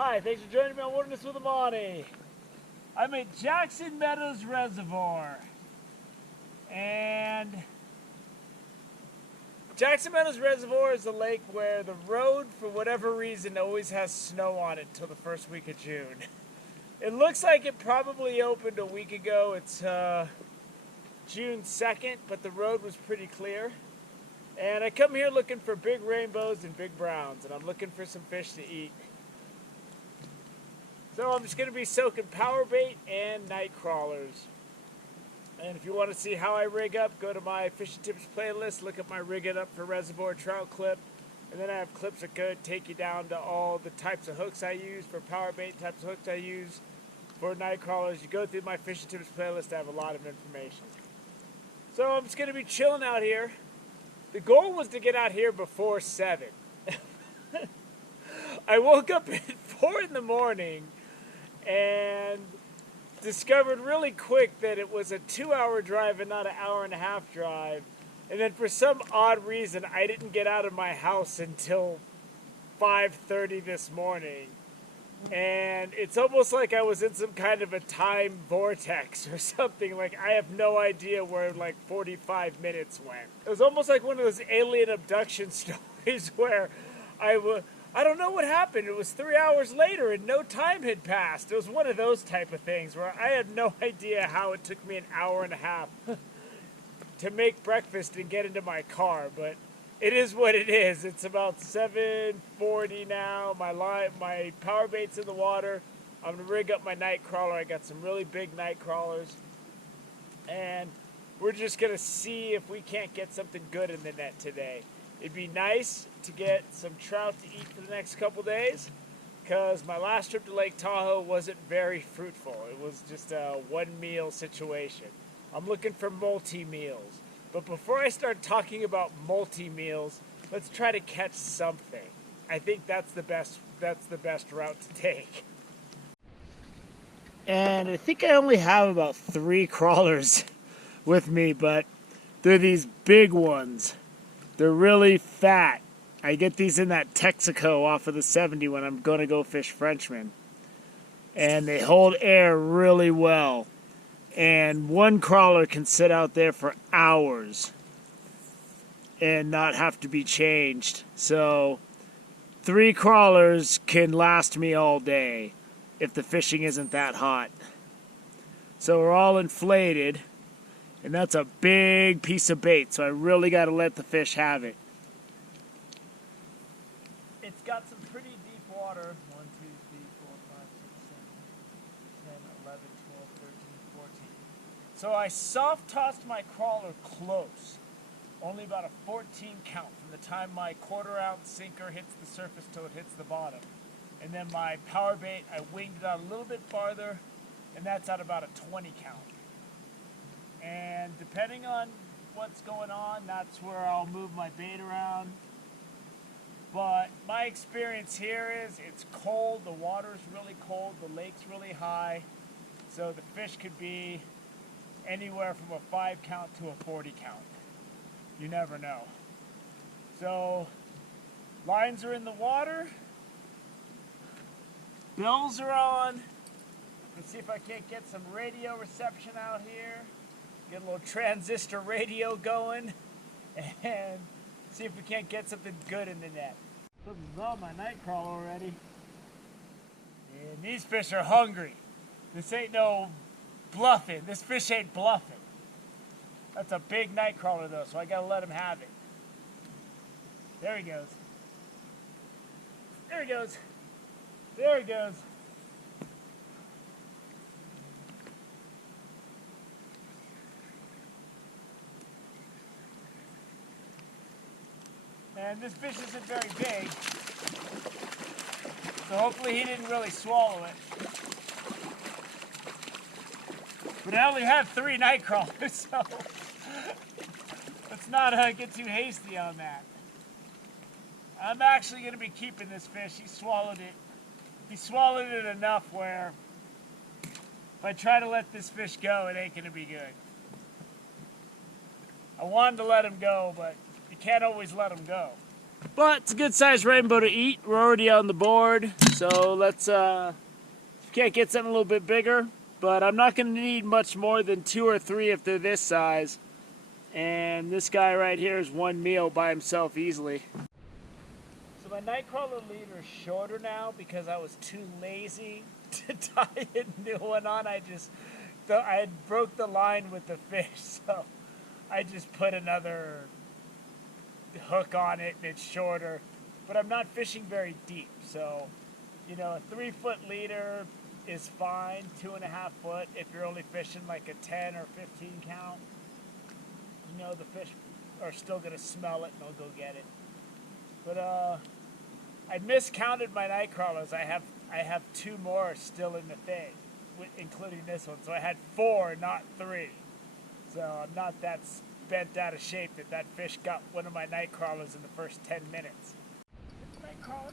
Hi, thanks for joining me on Wilderness with Amani. I'm at Jackson Meadows Reservoir. And Jackson Meadows Reservoir is a lake where the road, for whatever reason, always has snow on it until the first week of June. It looks like it probably opened a week ago. It's June 2nd, but the road was pretty clear. And I come here looking for big rainbows and big browns, and I'm looking for some fish to eat. So I'm just going to be soaking power bait and night crawlers. And if you want to see how I rig up, go to my fishing tips playlist, look at my rigging up for reservoir trout clip. And then I have clips that could take you down to all the types of hooks I use for power bait, types of hooks I use for night crawlers. You go through my fishing tips playlist, I have a lot of information. So I'm just going to be chilling out here. The goal was to get out here before 7. I woke up at 4 in the morning and discovered really quick that it was a 2-hour drive and not an hour and a half drive. And then for some odd reason, I didn't get out of my house until 5:30 this morning. And it's almost like I was in some kind of a time vortex or something. Like, I have no idea where, 45 minutes went. It was almost like one of those alien abduction stories where I don't know what happened. It was 3 hours later and no time had passed. It was one of those type of things where I had no idea how it took me an hour and a half to make breakfast and get into my car. But it is what it is. It's about 7:40 now. My power bait's in the water. I'm going to rig up my night crawler. I got some really big night crawlers. And we're just going to see if we can't get something good in the net today. It'd be nice to get some trout to eat for the next couple days, because my last trip to Lake Tahoe wasn't very fruitful. It was just a one-meal situation. I'm looking for multi-meals. But before I start talking about multi-meals, let's try to catch something. I think that's the best route to take. And I think I only have about 3 crawlers with me, but they're these big ones. They're really fat. I get these in that Texaco off of the 70 when I'm going to go fish Frenchman. And they hold air really well. And one crawler can sit out there for hours and not have to be changed. So 3 crawlers can last me all day if the fishing isn't that hot. So we're all inflated. And that's a big piece of bait, so I really got to let the fish have it. It's got some pretty deep water. 1, 2, 3, 4, 5, 6, 7, 10, 11, 12, 13, 14. So I soft tossed my crawler close. Only about a 14 count from the time my 1/4 ounce sinker hits the surface till it hits the bottom. And then my power bait, I winged it out a little bit farther, and that's at about a 20 count. And depending on what's going on, that's where I'll move my bait around. But my experience here is it's cold, the water's really cold, the lake's really high, so the fish could be anywhere from a 5 count to a 40 count. You never know. So lines are in the water, bills are on. Let's see if I can't get some radio reception out here. Get a little transistor radio going and see if we can't get something good in the net. Something's on my night crawler already. And these fish are hungry. This ain't no bluffing. This fish ain't bluffing. That's a big night crawler though, so I gotta let him have it. There he goes. There he goes. There he goes. And this fish isn't very big, so hopefully he didn't really swallow it. But I only have 3 night crawlers, so let's not get too hasty on that. I'm actually going to be keeping this fish. He swallowed it. He swallowed it enough where if I try to let this fish go, it ain't going to be good. I wanted to let him go, but you can't always let him go. But it's a good sized rainbow to eat. We're already on the board, so let's can't get something a little bit bigger, but I'm not going to need much more than 2 or 3 if they're this size. And this guy right here is one meal by himself easily. So my nightcrawler leader is shorter now because I was too lazy to tie a new one on. I had broke the line with the fish, so I just put another hook on it and it's shorter. But I'm not fishing very deep, so you know, a 3-foot leader is fine, 2.5 foot if you're only fishing like a 10 or 15 count. You know, the fish are still gonna smell it and they'll go get it. But I miscounted my night crawlers. I have 2 more still in the thing, including this one. So I had 4, not 3. So I'm not that bent out of shape that fish got one of my night crawlers in the first 10 minutes. Night crawler.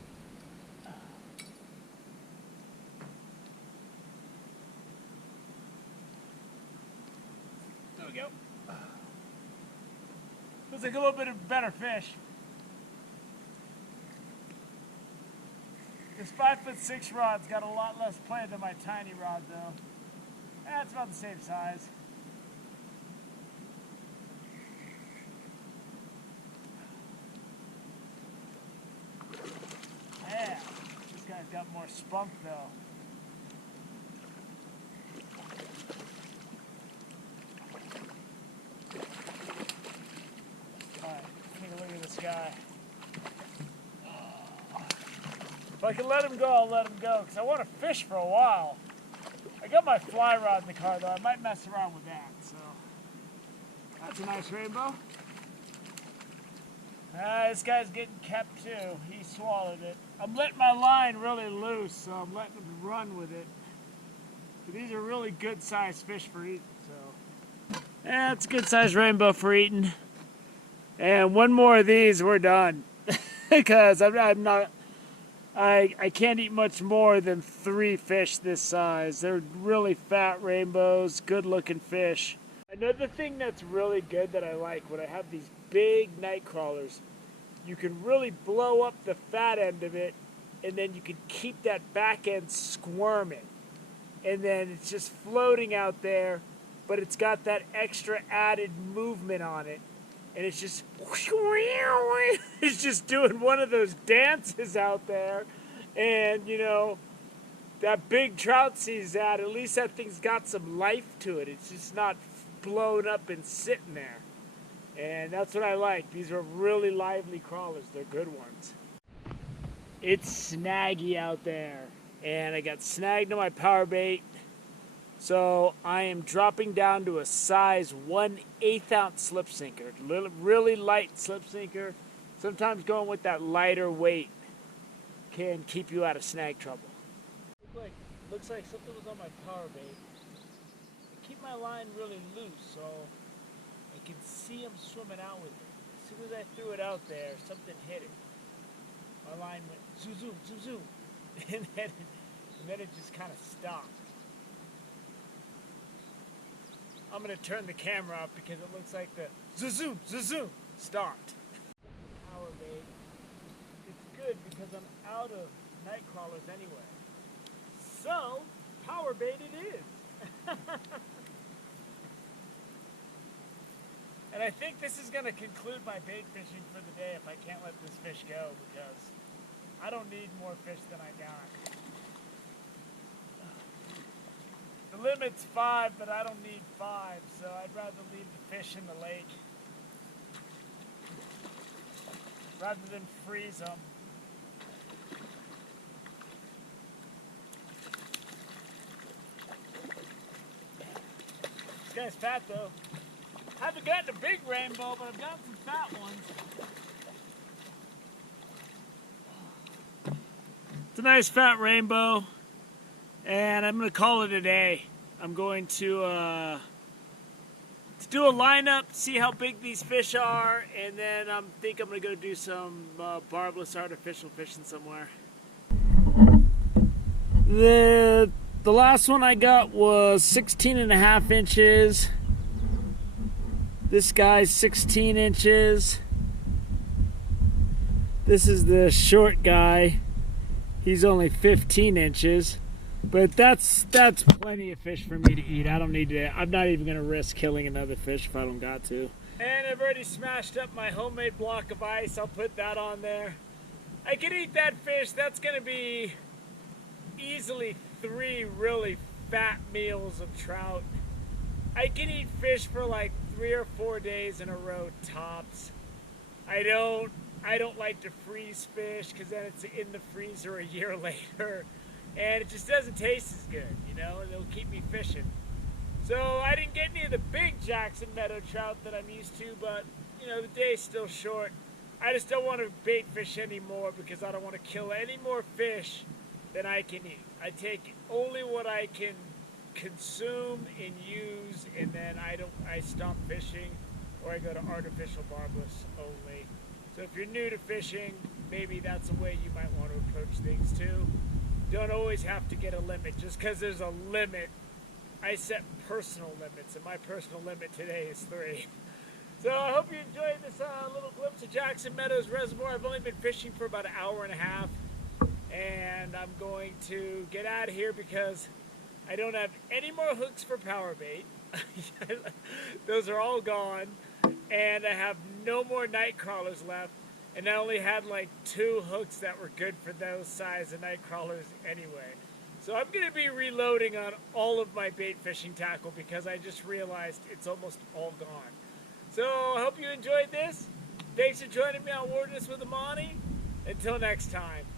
There we go. Looks like a little bit of better fish. This 5'6" rod's got a lot less play than my tiny rod though. It's about the same size. Yeah, this guy's got more spunk though. Alright, take a look at this guy. If I can let him go, I'll let him go, because I want to fish for a while. I got my fly rod in the car, though. I might mess around with that, so. That's a nice rainbow. This guy's getting kept, too. He swallowed it. I'm letting my line really loose, so I'm letting him run with it. But these are really good-sized fish for eating, so. Yeah, it's a good-sized rainbow for eating. And one more of these, we're done. Because I'm not... I can't eat much more than 3 fish this size. They're really fat rainbows, good looking fish. Another thing that's really good that I like when I have these big night crawlers, you can really blow up the fat end of it and then you can keep that back end squirming. And then it's just floating out there, but it's got that extra added movement on it. And it's just, it's just doing one of those dances out there. And, you know, that big trout sees that. At least that thing's got some life to it. It's just not blown up and sitting there. And that's what I like. These are really lively crawlers. They're good ones. It's snaggy out there. And I got snagged on my power bait. So I am dropping down to a size 1/8 ounce slip sinker. Really light slip sinker. Sometimes going with that lighter weight can keep you out of snag trouble. Looks like something was on my power bait. I keep my line really loose so I can see them swimming out with it. As soon as I threw it out there, something hit it. My line went zoom, zoom, zoom, zoom. And then it just kind of stopped. I'm going to turn the camera up because it looks like the zoom, zoom stopped. Power bait. It's good because I'm out of night crawlers anyway. So, power bait it is. And I think this is going to conclude my bait fishing for the day if I can't let this fish go because I don't need more fish than I got. The limit's 5, but I don't need 5, so I'd rather leave the fish in the lake rather than freeze them. This guy's fat though. Haven't gotten a big rainbow, but I've gotten some fat ones. It's a nice fat rainbow. And I'm going to call it a day. I'm going to do a lineup, see how big these fish are, and then I think I'm going to go do some barbless artificial fishing somewhere. The last one I got was 16.5 inches. This guy's 16 inches. This is the short guy. He's only 15 inches, but that's plenty of fish for me to eat. I don't need to. I'm not even going to risk killing another fish if I don't got to. And I've already smashed up my homemade block of ice. I'll put that on there. I could eat that fish. That's going to be easily 3 really fat meals of trout. I can eat fish for like 3 or 4 days in a row tops. I don't like to freeze fish because then it's in the freezer a year later and it just doesn't taste as good, you know, and it'll keep me fishing. So I didn't get any of the big Jackson Meadow trout that I'm used to, but you know, the day's still short. I just don't want to bait fish anymore because I don't want to kill any more fish than I can eat. I take only what I can consume and use, and then I stop fishing, or I go to artificial barbless only. So if you're new to fishing, maybe that's a way you might want to approach things too. Don't always have to get a limit. Just because there's a limit, I set personal limits, and my personal limit today is 3. So I hope you enjoyed this little glimpse of Jackson Meadows Reservoir. I've only been fishing for about an hour and a half, and I'm going to get out of here because I don't have any more hooks for power bait. Those are all gone. And I have no more night crawlers left. And I only had like 2 hooks that were good for those size of night crawlers anyway. So I'm going to be reloading on all of my bait fishing tackle because I just realized it's almost all gone. So I hope you enjoyed this. Thanks for joining me on Wilderness with Amani. Until next time.